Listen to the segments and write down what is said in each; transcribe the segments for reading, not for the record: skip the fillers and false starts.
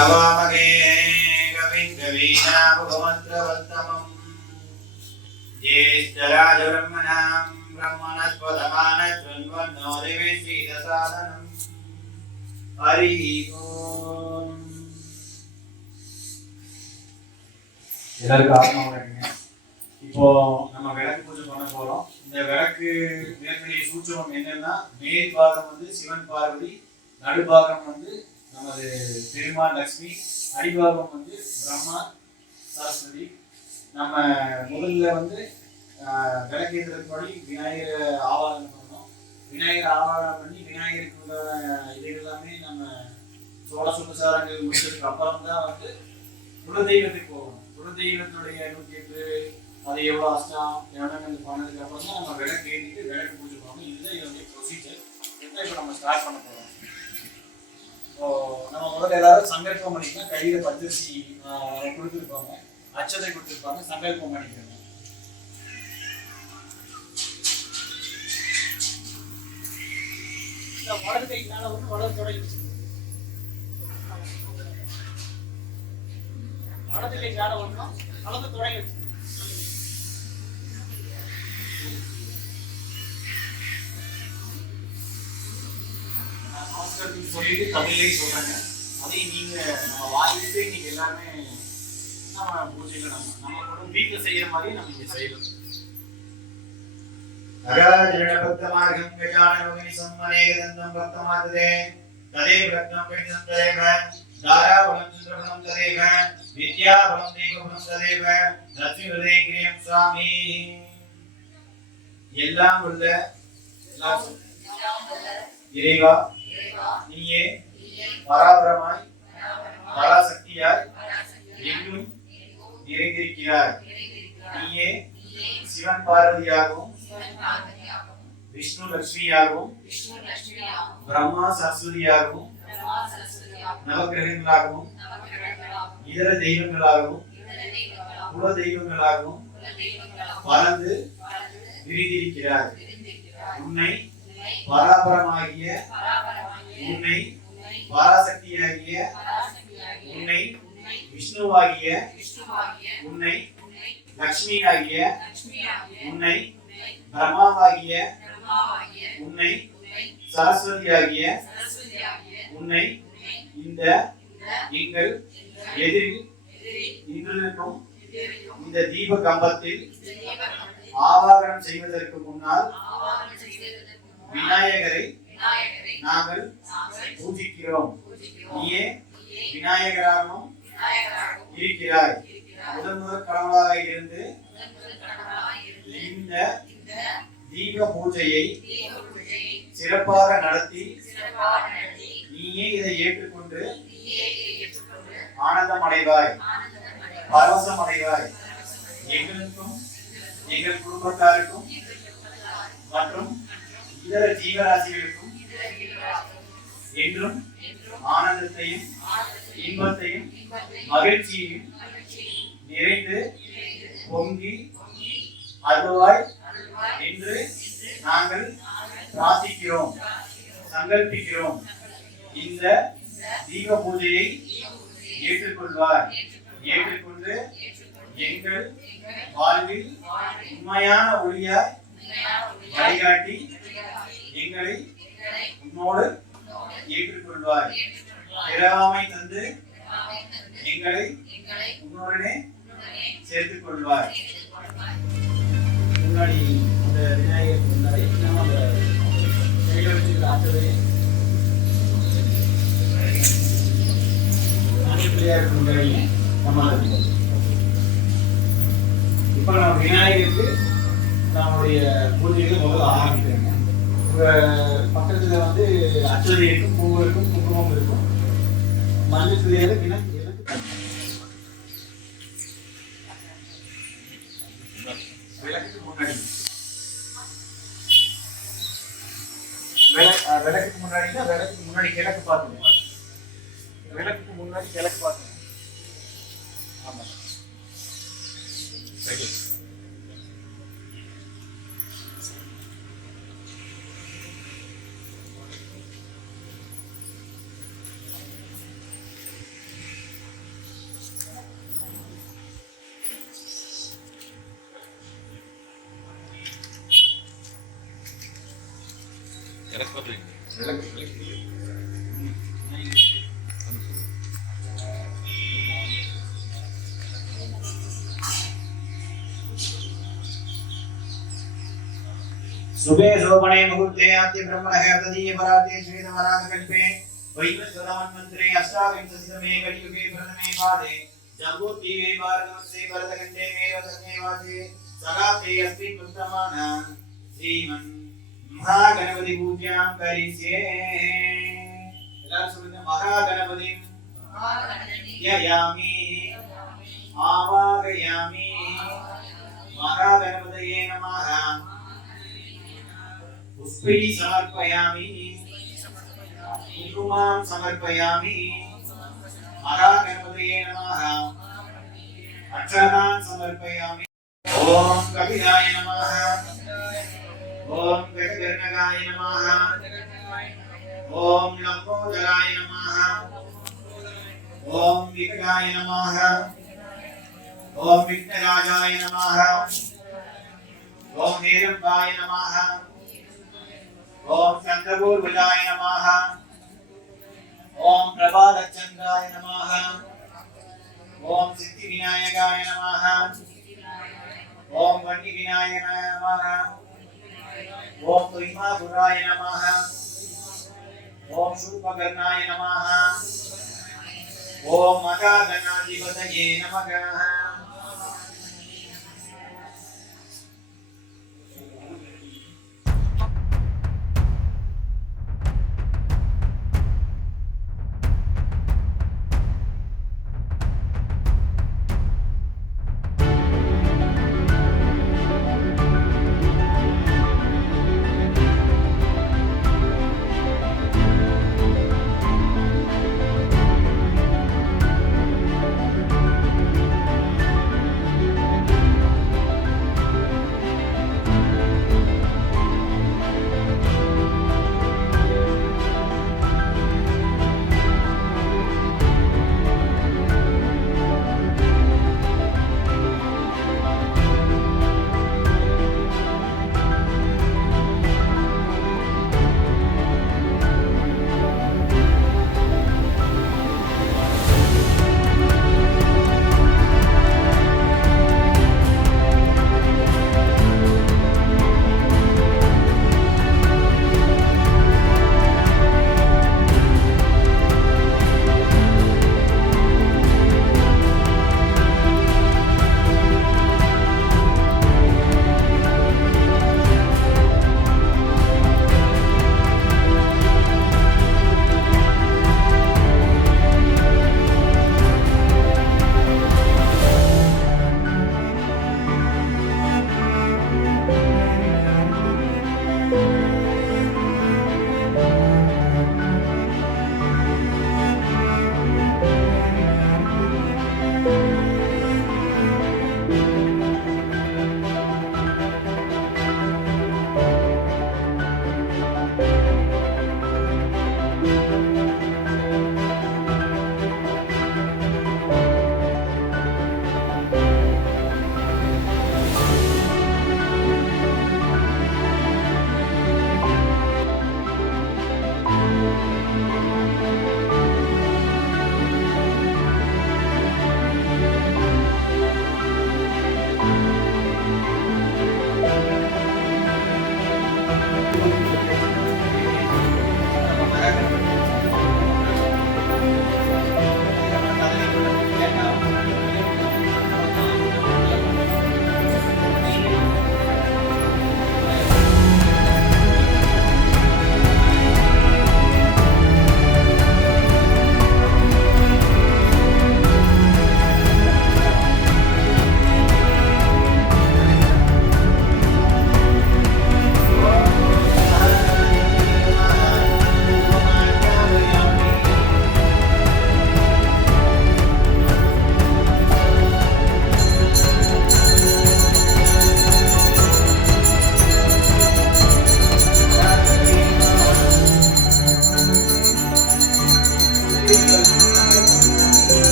नवामगे कविं कवीनामुपमन्त्रवत्तमम् ज्येष्ठराजब्रह्मणां ब्रह्मणस्पदमानशृण्वन्नो दिवि श्रीदसादनम् हरिः ओम् எல்லாருக்கும் ஆத்மா வணக்கங்க. இப்போ நம்ம விளக்கு பூஜை பண்ண போறோம். இந்த விளக்கு மேற்கொள்ள சூட்சமம் என்னன்னா, மேல் பாகம் வந்து சிவன் பார்வதி, நடுபாகம் வந்து நமது பெருமாள் லட்சுமி, அடிபாகம் வந்து பிரம்மா சரஸ்வதி. நம்ம முதல்ல வந்து விளக்கேற்றதுக்கு முன்னாடி விநாயகர் ஆவாதனம் பண்ணணும். விநாயகர் ஆவாதனம் பண்ணி விநாயகருக்கு உள்ள இது எல்லாமே நம்ம சோழ சுபசாரங்கள் முடிச்சதுக்கு அப்புறம் தான் வந்து குலதெய்வத்துக்கு போகணும். குலதெய்வத்தினுடைய 108 அது எவ்வளோ அஷ்டம் எவ்வளோன்னு பண்ணதுக்கு அப்புறம் தான் நம்ம விளக்கு ஏற்றிட்டு விளக்கு பூஜை பண்ணணும். இதுதான் இதனுடைய ப்ரொசீஜர். இதுதான் இப்போ நம்ம ஸ்டார்ட் பண்ண போகிறோம். இப்போ நம்ம முதல்ல எல்லாரும் சங்கல்பம் பண்ணிக்கலாம். கையில் பச்சரிசி கொடுத்துருப்பாங்க, அச்சதை கொடுத்துருப்பாங்க, சங்கல்பம் பண்ணிக்கணும். வலது கைனால ஒன்று வலது தொடங்கி வலது கைனால ஒன்றும் வலது தொடங்கி வச்சு சொல்லிட்டு தமிழ்லேயே சொல்றாங்க. அதையும் நீங்க நம்ம வாயிட்டு நீங்க எல்லாமே நம்ம பூஜையில நம்ம கூட வீட்டுல செய்யற மாதிரி நம்ம இங்க செய்யலாம். அகாஜனபக்தமார்கம் கஜானயோகினி சம்மனேகதந்தம் பக்தமாததே ததேவ ரத்னம் கணிதம் ததேவ தாராபலம் சுந்தரபலம் ததேவ வித்யாபலம் தேகபலம் ததேவ லட்சுமி ஹிருதயங்கிரியம் சுவாமி. எல்லாம் உள்ள இறைவா, நீயே பராபரமாய் பராசக்தியாய் எங்கும் நிறைந்திருக்கிறாய். நீயே சிவன் பார்வதியாகவும் விஷ்ணு லட்சுமியாகவும் பிரம்மா சரஸ்வதியாகவும் நவகிரகங்களாகவும் இதர தெய்வங்களாகவும் குல தெய்வங்களாகவும் பறந்து விரிந்திருக்கிறாய். உன்னை பராபரமாகிய, உன்னை பராசக்தியாகிய, உன்னை விஷ்ணுவாகிய, உன்னை லட்சுமியாகிய, உன்னை பிரம்மாவாகிய, உன்னை சரஸ்வதியாகிய, உன்னை இந்த எங்கள் எதிரில் நின்றிருக்கும் இந்த தீப கம்பத்தில் ஆவாகனம் செய்வதற்கு முன்னால் விநாயகரை நாங்கள் பூஜிக்கிறோம். நீயே விநாயகராகவும் இருக்கிறாய். முதல் கடவுளாக இருந்து இந்த தீப பூஜையை சிறப்பாக நடத்தி நீயே இதை ஏற்றுக்கொண்டு ஆனந்தம் அடைவாய், பரவசம் அடைவாய். எங்களுக்கும் எங்கள் குடும்பத்தாருக்கும் மற்றும் இதர ஜீவராசிகளுக்கும் என்றும் ஆனந்தத்தையும் இன்பத்தையும் மகிழ்ச்சியையும் நிறைந்து பொங்கி அருள்வாய் என்று நாங்கள் பிரார்த்திக்கிறோம், சங்கல்பிக்கிறோம். இந்த தீப பூஜையை ஏற்றுக்கொள்வார். ஏற்றுக்கொண்டு எங்கள் வாழ்வில் உண்மையான ஒளியாய் வழிகாட்டி எங்களை உன்னோடு ஏற்றுக்கொள்வார். பிறவாமை தந்து எங்களை உன்னுடனே சேர்த்துக் கொள்வார். முன்னாடி அந்த விநாயகருக்கு முன்னாடி நம்ம அந்த கையில் வச்சுக்கிற ஆற்றலையே பிள்ளையாருக்கு முன்னாடி நம்ம இப்போ நம்ம விநாயகருக்கு நம்மளுடைய பூஜைகள் முதல்ல ஆரம்பிக்கிறேங்க. உங்கள் பக்கத்தில் வந்து அச்சதை இருக்கும், பூ இருக்கும், குங்குமம் இருக்கும், மஞ்சள் பிள்ளையாரு விநாயகருக்கு விளக்குக்கு முன்னாடி விளக்குக்கு முன்னாடினா விளக்குக்கு முன்னாடி கிழக்கு பார்த்துங்க. விளக்குக்கு முன்னாடி கிழக்கு பார்த்துங்க. ஆமா சரி. सुबे शोभने मुहूर्ते आद्य ब्रह्मणः तदीय पराते श्वेतवराहकल्पे वैवस्वतमन्वन्त्रे अष्टाविंशतितमे कलियुगे प्रथमे पादे जम्बूद्वीपे भार्गवस्ये भरतखण्डे मेरतज्ञे वासे सगाब्दे अस्मिन् वर्तमान श्रीमन् महागणपति पूजां करिष्ये महागणपतिं ध्यायामि आवाहयामि महागणपतये नमः पुष्पै समर्पयामि कुङ्कुमां समर्पयामि महागणपतये नमः अक्षतान् समर्पयामि ओम कपिलाय नमः ओम गजकर्णकाय नमः ओम लंबोदराय नमः ओम विकटाय नमः ओम विघ्नराजाय नमः ओम हेरंबाय नमः ओम चंद्रपूर्वजाय नमः ओम प्रभातचंद्राय नमः ओम सिद्धिविनायकाय नमः ओम वन्यविनायकाय नमः ओम तुहिमापुराय नमः ओम शूर्पकर्णाय नमः ओम मदागणाधिपतये नमः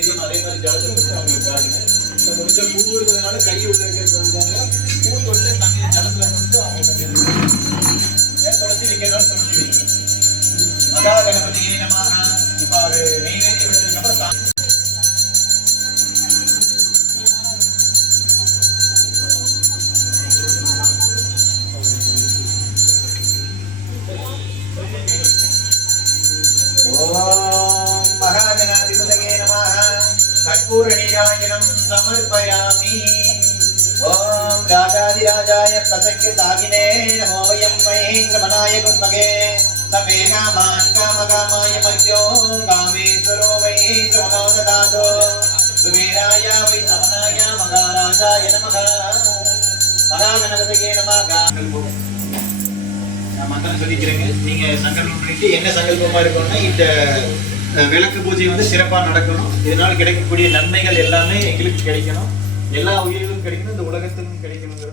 நைவேத்தியம் அதே மாதிரி ஜலத்தை கொடுத்து அவங்களுக்கு காட்டுங்க. இப்போ முடிஞ்ச பூ இருந்ததுனால கை உள்ள இருக்கிறவங்க பூ தொட்டு தண்ணி ஜலத்துல கொண்டு அவங்க ஏன் துளசி வைக்கிறதால துளசி வைங்க. மகா கணபதியே நமஹ. இப்போ அவர் நெய்வேத்தியம் வச்சதுக்கப்புறம் ஓம் மகாகணாதிபதயே நமஹ. கற்பூர நீராஜனம் சமர்ப்பயாமி. ஓம் ராஜாதிராஜாய பிரசக்ய சாகினே நமோ வயம் மகேந்திரமனாய குர்மகே சபேகாமான் காமகாமாய மத்யோ காமேஸ்வரோ மகேந்திரமனோ ததாதோ சுவீராய வை சமனாய மகாராஜாய நமஹ. மகாகணபதயே நமஹ. நான் மந்திரம் சொல்லிக்கிறேங்க. நீங்க சங்கல்பம் பண்ணிட்டு என்ன சங்கல்பமா இருக்கணும்னா இந்த விளக்கு பூஜை வந்து சிறப்பாக நடக்கணும். இதனால் கிடைக்கக்கூடிய நன்மைகள் எல்லாமே எங்களுக்கு கிடைக்கணும், எல்லா உயிர்களும் கிடைக்கணும், இந்த உலகத்துக்கும் கிடைக்கணுங்கிற